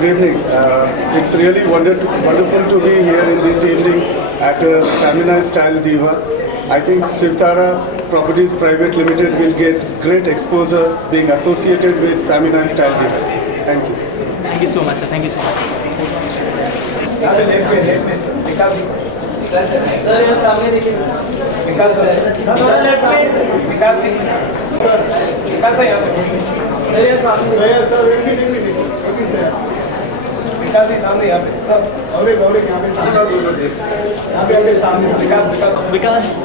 good evening. It's really wonderful to be here in this evening at Feminine Style Diva. I think Sivtara Properties Private Limited will get great exposure being associated with Feminine Style Diva. Thank you. Thank you so much, sir. Thank you so much.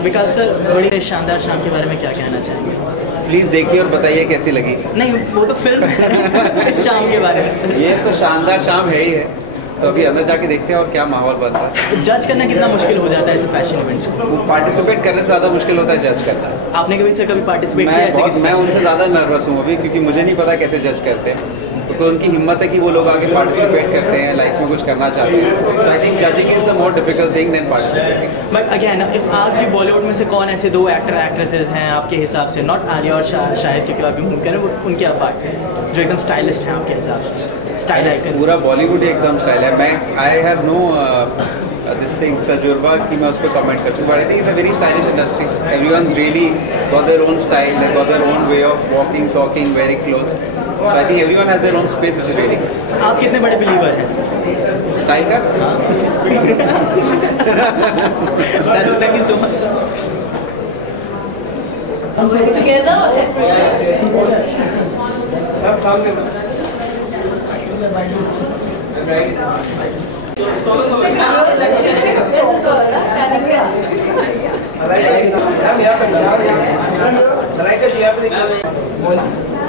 विकास सर, बड़ी शानदार शाम के बारे में क्या कहना चाहेंगे? प्लीज़ देखिए और बताइए कैसी लगी। नहीं, वो तो फिल्म इस शाम के बारे में सर। ये तो शानदार शाम है ही है, तो अभी अंदर जाके देखते हैं और क्या माहौल बन रहा है। जज करना कितना मुश्किल हो जाता है ऐसे फैशन इवेंट्स को? पार्टिसिपेट करने से ज़्यादा मुश्किल होता है जज करना। आपने कभी पार्टिसिपेट किया? मैं उनसे ज़्यादा नर्वस हूँ अभी, क्योंकि मुझे नहीं पता कैसे जज करते हैं। तो उनकी हिम्मत है कि वो लोग आगे पार्टिसिपेट करते हैं, लाइफ में कुछ करना चाहते हैं। So I think judging is the more difficult thing than participating. But again, आज भी बॉलीवुड में से कौन ऐसे दो एक्टर एक्ट्रेसेस हैं आपके हिसाब से, नॉट आर्या और शाहिद, क्योंकि अभी मुमकिन है वो उनके अपार्ट हैं, जो एकदम स्टाइलिस्ट हैं आपके हिसाब से? स्टाइल आइकन पूरा बॉलीवुड ही एकदम स्टाइल है। मैं I have no this thing तजुर्बा कि मैं उस पर कमेंट कर सकूँ। But I think it's a very stylish industry. Everyone's really got their own style, they got their own way of walking, talking, wearing clothes. So I think everyone has their own space, which is really good. आप कितने बड़े बिलीवर हैं style का? Thank you so much. Together or separate?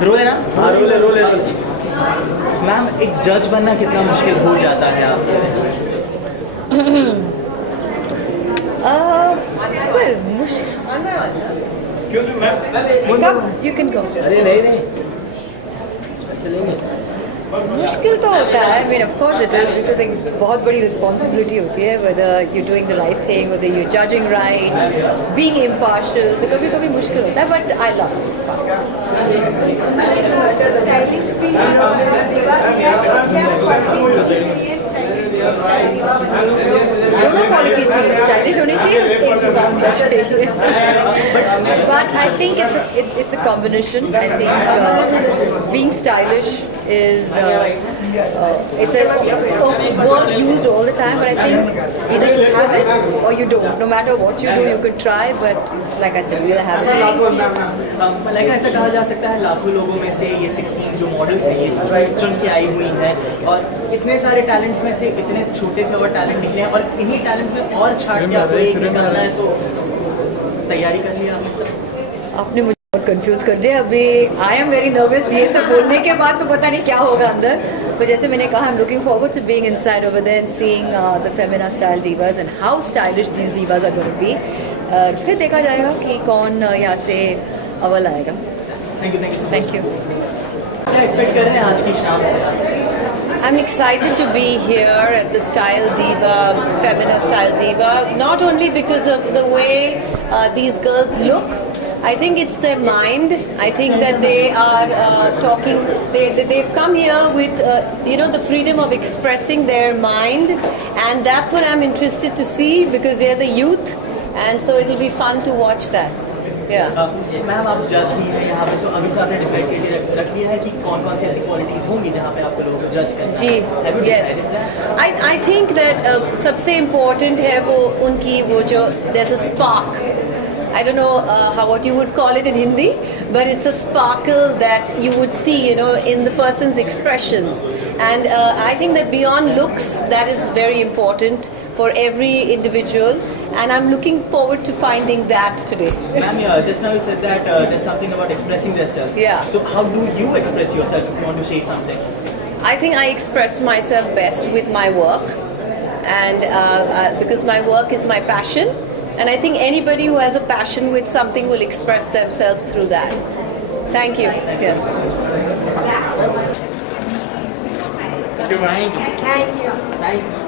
Role है ना? हाँ, रोल है। मैम, एक जज बनना कितना मुश्किल हो जाता है आपके लिए? You can go. नहीं। मुश्किल तो होता है। I mean, of course it is, because एक बहुत बड़ी रिस्पॉन्सिबिलिटी होती है, whether you're doing the right thing, whether you're judging right, being impartial. तो कभी कभी मुश्किल होता है, but I love it. It's fun. Stylish भी दोनों क्वालिटीज चाहिए, स्टाइलिश होनी चाहिए, but I think it's a combination. I think being stylish is it's a word used all the time, but I think either you have it or you don't. No matter what you do, you could try, but like I said, you either have it. Like ऐसा कहा जा सकता है, लाखों लोगों में से ये 16 जो मॉडल्स हैं ये चुन के आई हुई हैं, और इतने सारे टैलेंट्स में से इतने छोटे से और टैलेंट निकले हैं, और इन्हीं टैलेंट में और छाट के आपको एक निकालना है, तो तैयारी कर लिया आपने सब? आपने मुझे बहुत कंफ्यूज कर दिया अभी। आई एम वेरी नर्वस ये सब बोलने के बाद, तो पता नहीं क्या होगा अंदर। पर जैसे मैंने कहा, I am looking forward to being inside over there and seeing the Femina style divas and how stylish these divas are going to be. फिर देखा जाएगा कि कौन यहाँ से अव्वल आएगा। Thank you. क्या एक्सपेक्ट कर रहे हैं आज की शाम से? I'm excited to be here at the Style Diva, Femina Style Diva, not only because of the way these girls look. I think it's their mind. I think that they are talking, they've come here with, the freedom of expressing their mind, and that's what I'm interested to see, because they're the youth, and so it'll be fun to watch that. Ma'am, आप जज भी हैं यहाँ पे, सो अभी से आपने डिसाइड करके रख लिया है कि कौन कौन सी ऐसी क्वालिटीज होंगी जहाँ पे आपको लोग जज करें? जी, यस। आई थिंक दैट सबसे इम्पोर्टेंट है वो उनकी वो जो there's a spark. I don't know what you would call it in Hindi, but it's a sparkle that you would see, in the person's expressions. And I think that beyond looks, that is very important for every individual. And I'm looking forward to finding that today. Ma'am, just now you said that there's something about expressing yourself. Yeah. So how do you express yourself if you want to say something? I think I express myself best with my work, and because my work is my passion, and I think anybody who has a passion with something will express themselves through that. Thank you. Yes. Thank you. Thank you. Thank you.